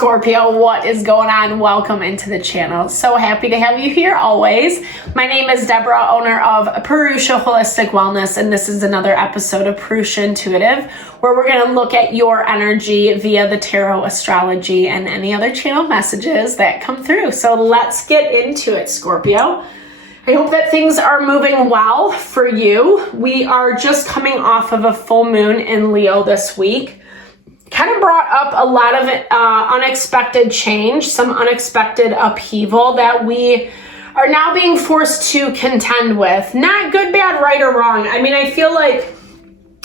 Scorpio, what is going on? Welcome into the channel. So happy to have you here always. My name is Deborah, owner of Purusha Holistic Wellness, and this is another episode of Purusha Intuitive, where we're going to look at your energy via the tarot, astrology, and any other channel messages that come through. So let's get into it, Scorpio. I hope that things are moving well for you. We are just coming off of a full moon in Leo this week. Kind of brought up a lot of unexpected change, some unexpected upheaval that we are now being forced to contend with. Not good, bad, right, or wrong. I mean, I feel like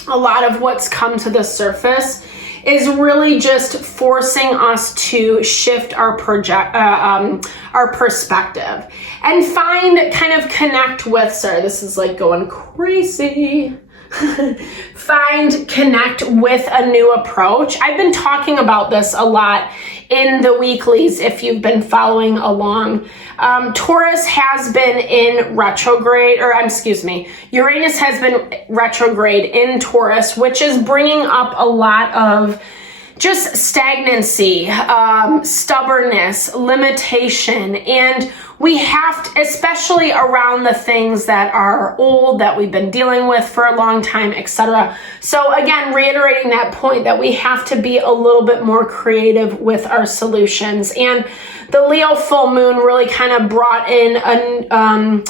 a lot of what's come to the surface is really just forcing us to shift our perspective and connect with, sorry, this is like going crazy. Connect with a new approach. I've been talking about this a lot in the weeklies if you've been following along. Taurus has been in retrograde, Uranus has been retrograde in Taurus, which is bringing up a lot of just stagnancy, stubbornness, limitation, and we have to, especially around the things that are old, that we've been dealing with for a long time, etc. So again, reiterating that point that we have to be a little bit more creative with our solutions. And the Leo full moon really kind of brought in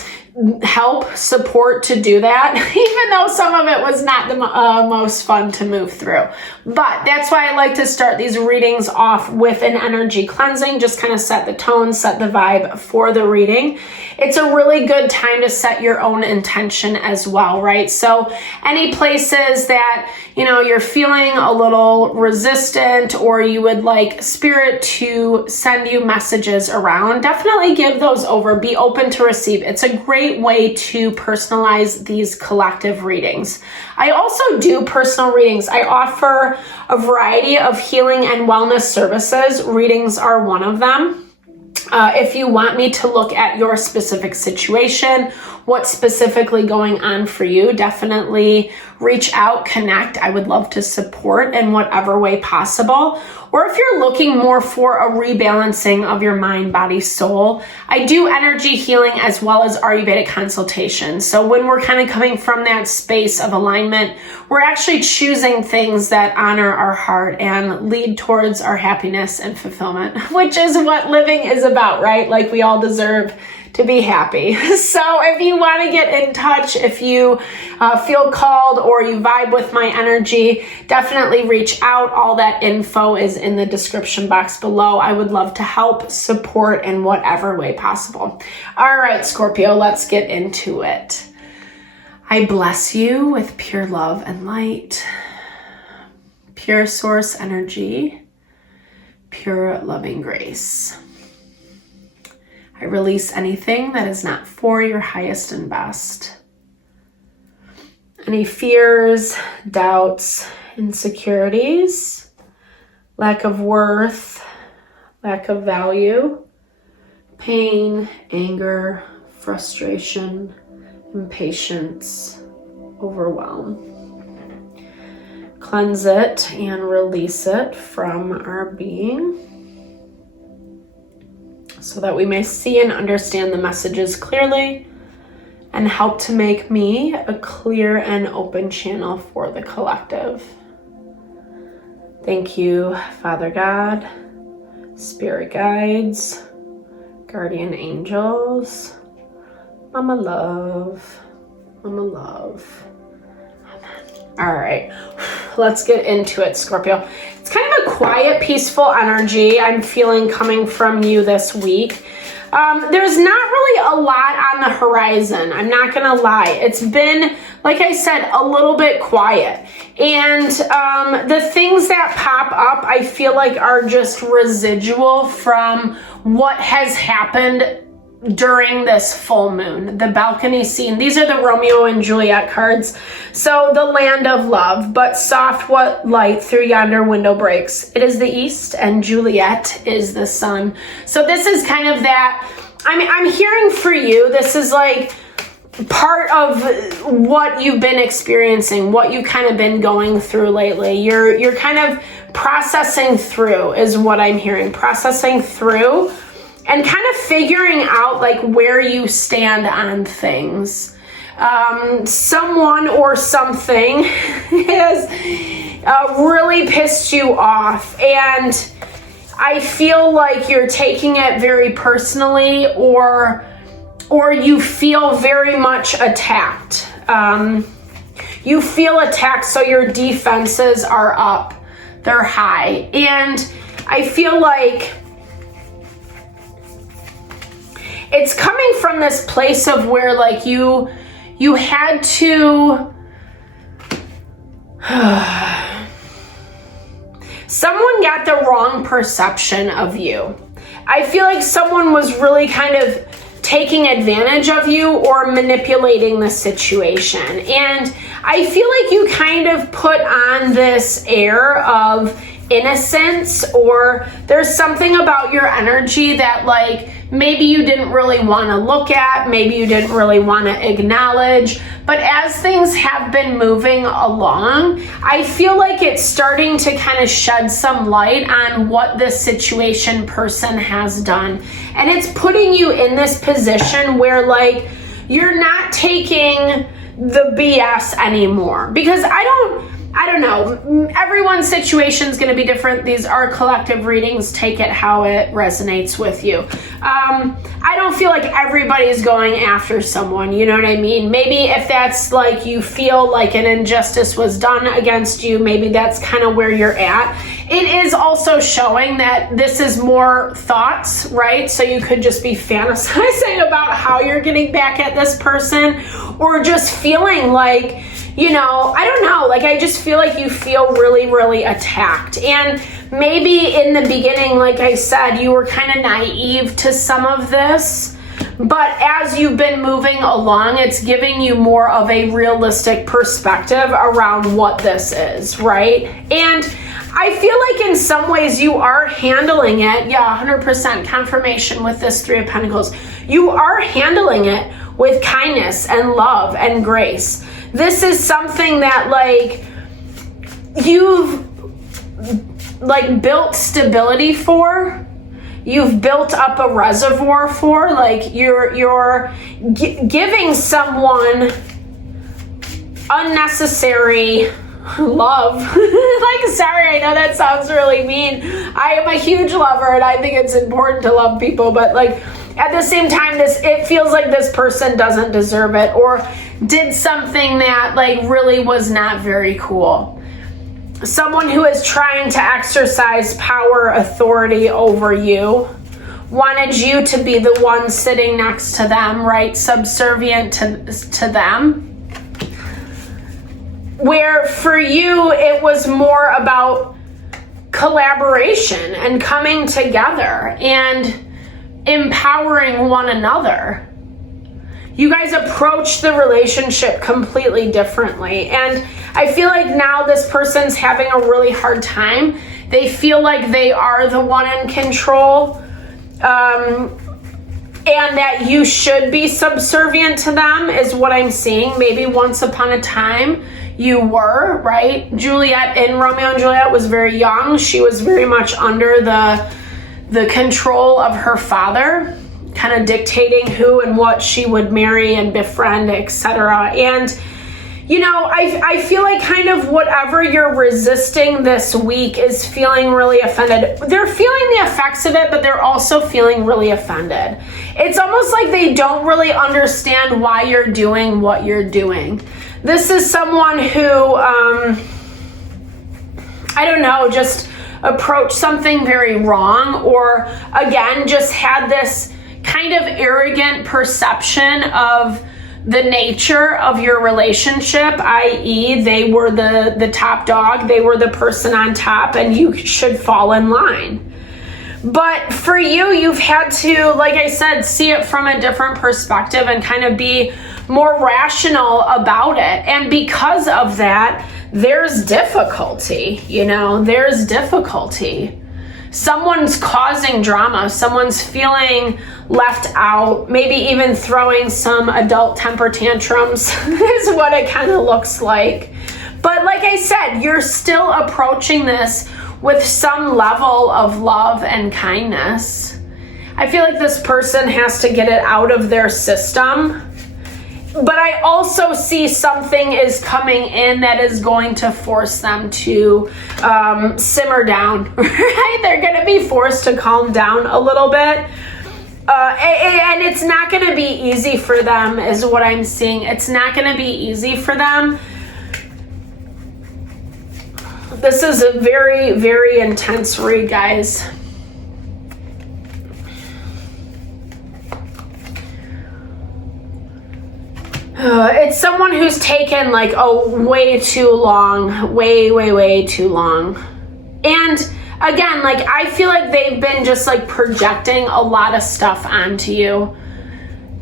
help, support to do that, even though some of it was not the most fun to move through. But that's why I like to start these readings off with an energy cleansing, just kind of set the tone, set the vibe for the reading. It's a really good time to set your own intention as well, right? So any places that, you're feeling a little resistant or you would like spirit to send you messages around, definitely give those over. Be open to receive. It's a great way to personalize these collective readings. I also do personal readings. I offer a variety of healing and wellness services. Readings are one of them. If you want me to look at your specific situation, what's specifically going on for you, definitely reach out, connect. I would love to support in whatever way possible. Or if you're looking more for a rebalancing of your mind, body, soul, I do energy healing as well as Ayurvedic consultation. So when we're kind of coming from that space of alignment, we're actually choosing things that honor our heart and lead towards our happiness and fulfillment, which is what living is about, right? Like we all deserve to be happy. So if you want to get in touch, if you feel called or you vibe with my energy, definitely reach out. All that info is in the description box below. I would love to help, support in whatever way possible. All right, Scorpio, let's get into it. I bless you with pure love and light, pure source energy, pure loving grace. I release anything that is not for your highest and best. Any fears, doubts, insecurities, lack of worth, lack of value, pain, anger, frustration, impatience, overwhelm. Cleanse it and release it from our being, so that we may see and understand the messages clearly and help to make me a clear and open channel for the collective. Thank you, Father God, Spirit Guides, Guardian Angels, Mama Love, Mama Love. All right, let's get into it, Scorpio. It's kind of a quiet, peaceful energy I'm feeling coming from you this week. There's not really a lot on the horizon. I'm not going to lie. It's been, like I said, a little bit quiet. And the things that pop up, I feel like are just residual from what has happened during this full moon. The balcony scene. These are the Romeo and Juliet cards. So the land of love, but soft what light through yonder window breaks. It is the east and Juliet is the sun. So this is kind of that, I'm hearing for you, this is like part of what you've been experiencing, what you kind of been going through lately. You're kind of processing through is what I'm hearing. Processing through and kind of figuring out like where you stand on things. Someone or something has really pissed you off, and I feel like you're taking it very personally, or you feel very much attacked. You feel attacked, so your defenses are up. They're high. And I feel like it's coming from this place of where like you had to someone got the wrong perception of you. I feel like someone was really kind of taking advantage of you or manipulating the situation. And I feel like you kind of put on this air of innocence, or there's something about your energy that like maybe you didn't really want to look at, maybe you didn't really want to acknowledge. But as things have been moving along, I feel like it's starting to kind of shed some light on what this situation person has done. And it's putting you in this position where like you're not taking the BS anymore. Because I don't know, everyone's situation is going to be different. These are collective readings. Take it how it resonates with you. I don't feel like everybody's going after someone, you know what I mean? Maybe if that's like you feel like an injustice was done against you, maybe that's kind of where you're at. It is also showing that this is more thoughts, right? So you could just be fantasizing about how you're getting back at this person, or just feeling like, you know, I don't know, like I just feel like you feel really, really attacked. And maybe in the beginning, like I said, you were kind of naive to some of this, but as you've been moving along, it's giving you more of a realistic perspective around what this is, right? And I feel like in some ways you are handling it. Yeah, 100% confirmation with this Three of Pentacles. You are handling it with kindness and love and grace. This is something that like you've like built stability for. You've built up a reservoir for. Like you're giving someone unnecessary love. Like, sorry, I know that sounds really mean. I am a huge lover and I think it's important to love people, but like at the same time, it feels like this person doesn't deserve it, or did something that like really was not very cool. Someone who is trying to exercise power, authority over you, wanted you to be the one sitting next to them, right? Subservient to them. Where for you, it was more about collaboration and coming together and empowering one another. You guys approach the relationship completely differently. And I feel like now this person's having a really hard time. They feel like they are the one in control. And that you should be subservient to them is what I'm seeing. Maybe once upon a time you were, right? Juliet in Romeo and Juliet was very young. She was very much under the control of her father, kind of dictating who and what she would marry and befriend, etc. And you know, I feel like kind of whatever you're resisting this week is feeling really offended. They're feeling the effects of it, but they're also feeling really offended. It's almost like they don't really understand why you're doing what you're doing. This is someone who, I don't know, just approached something very wrong, or again, just had this kind of arrogant perception of the nature of your relationship, i.e. they were the top dog, they were the person on top, and you should fall in line. But for you, you've had to, like I said, see it from a different perspective and kind of be more rational about it. And because of that, there's difficulty, you know, there's difficulty. Someone's causing drama. Someone's feeling left out, maybe even throwing some adult temper tantrums is what it kind of looks like. But like I said, you're still approaching this with some level of love and kindness. I feel like this person has to get it out of their system. But I also see something is coming in that is going to force them to simmer down, right? They're going to be forced to calm down a little bit. And it's not going to be easy for them, is what I'm seeing. It's not going to be easy for them. This is a very, very intense read, guys. It's someone who's taken like way too long, way too long. And again, like I feel like they've been just like projecting a lot of stuff onto you.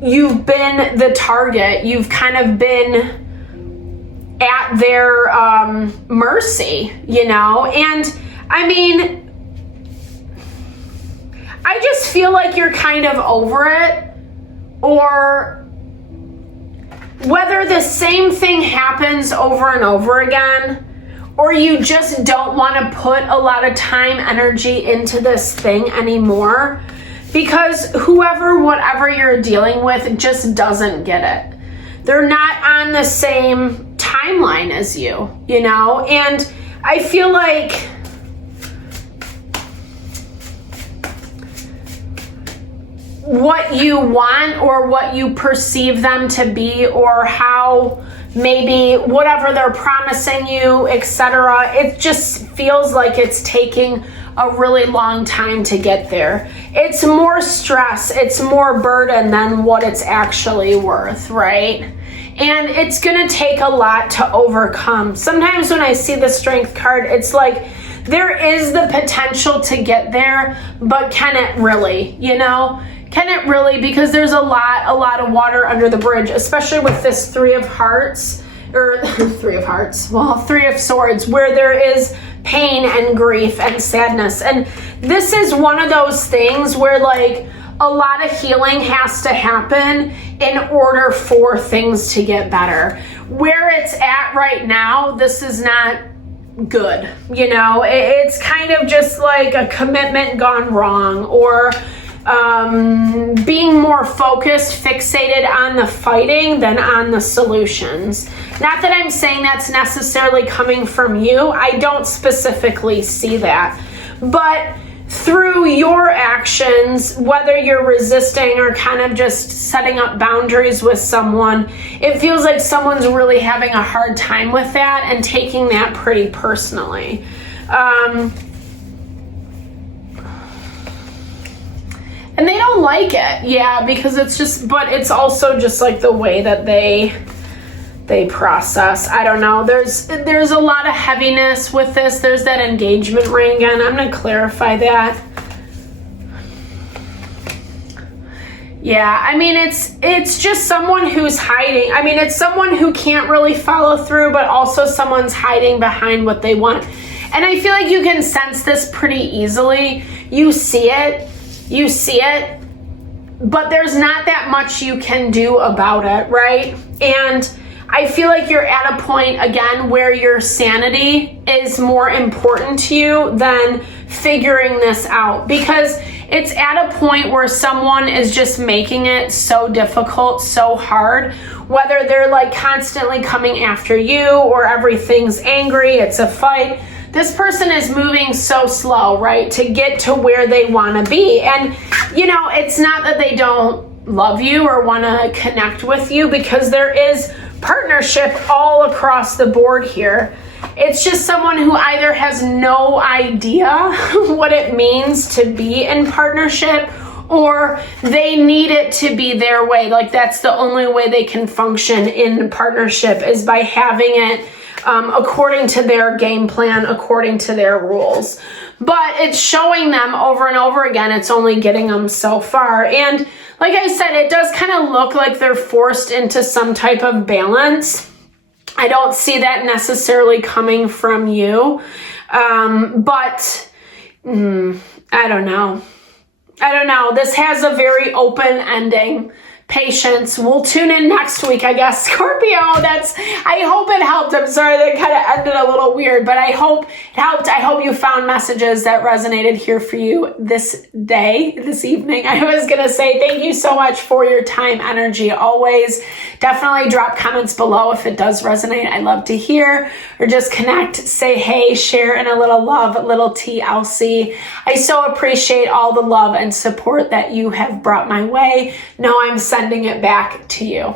You've been the target. You've kind of been at their mercy, you know? And I mean, I just feel like you're kind of over it, or whether the same thing happens over and over again, or you just don't want to put a lot of time, energy into this thing anymore, because whatever you're dealing with just doesn't get it. They're not on the same timeline as you, you know? And I feel like what you want or what you perceive them to be, or how maybe whatever they're promising you, etc., it just feels like it's taking a really long time to get there. It's more stress, it's more burden than what it's actually worth, right? And it's gonna take a lot to overcome. Sometimes when I see the Strength card, it's like there is the potential to get there, but can it really, you know? Can it really? Because there's a lot of water under the bridge, especially with this Three of Hearts, or Three of Hearts, well, Three of Swords, where there is pain and grief and sadness. And this is one of those things where like a lot of healing has to happen in order for things to get better. Where it's at right now, this is not good, you know? It's kind of just like a commitment gone wrong, or being more focused, fixated on the fighting than on the solutions. Not that I'm saying that's necessarily coming from you. I don't specifically see that. But through your actions, whether you're resisting or kind of just setting up boundaries with someone, it feels like someone's really having a hard time with that and taking that pretty personally. And they don't like it, yeah, because it's just, but it's also just like the way that they process. I don't know. There's a lot of heaviness with this. There's that engagement ring again. I'm going to clarify that. Yeah, I mean, it's just someone who's hiding. I mean, it's someone who can't really follow through, but also someone's hiding behind what they want. And I feel like you can sense this pretty easily. You see it, but there's not that much you can do about it, right? And I feel like you're at a point, again, where your sanity is more important to you than figuring this out, because it's at a point where someone is just making it so difficult, so hard, whether they're like constantly coming after you or everything's angry, it's a fight. This person is moving so slow, right, to get to where they want to be. And, you know, it's not that they don't love you or want to connect with you, because there is partnership all across the board here. It's just someone who either has no idea what it means to be in partnership, or they need it to be their way. Like that's the only way they can function in partnership, is by having it according to their game plan, according to their rules. But it's showing them over and over again, it's only getting them so far. And like I said, it does kind of look like they're forced into some type of balance. I don't see that necessarily coming from you. But I don't know. I don't know. This has a very open ending. Patience. We'll tune in next week, I guess. Scorpio, I hope it helped. I'm sorry that it kind of ended a little weird, but I hope it helped. I hope you found messages that resonated here for you this evening. I was going to say thank you so much for your time, energy, always. Definitely drop comments below if it does resonate. I love to hear, or just connect, say hey, share, and a little love, little TLC. I so appreciate all the love and support that you have brought my way. Know I'm sending it back to you.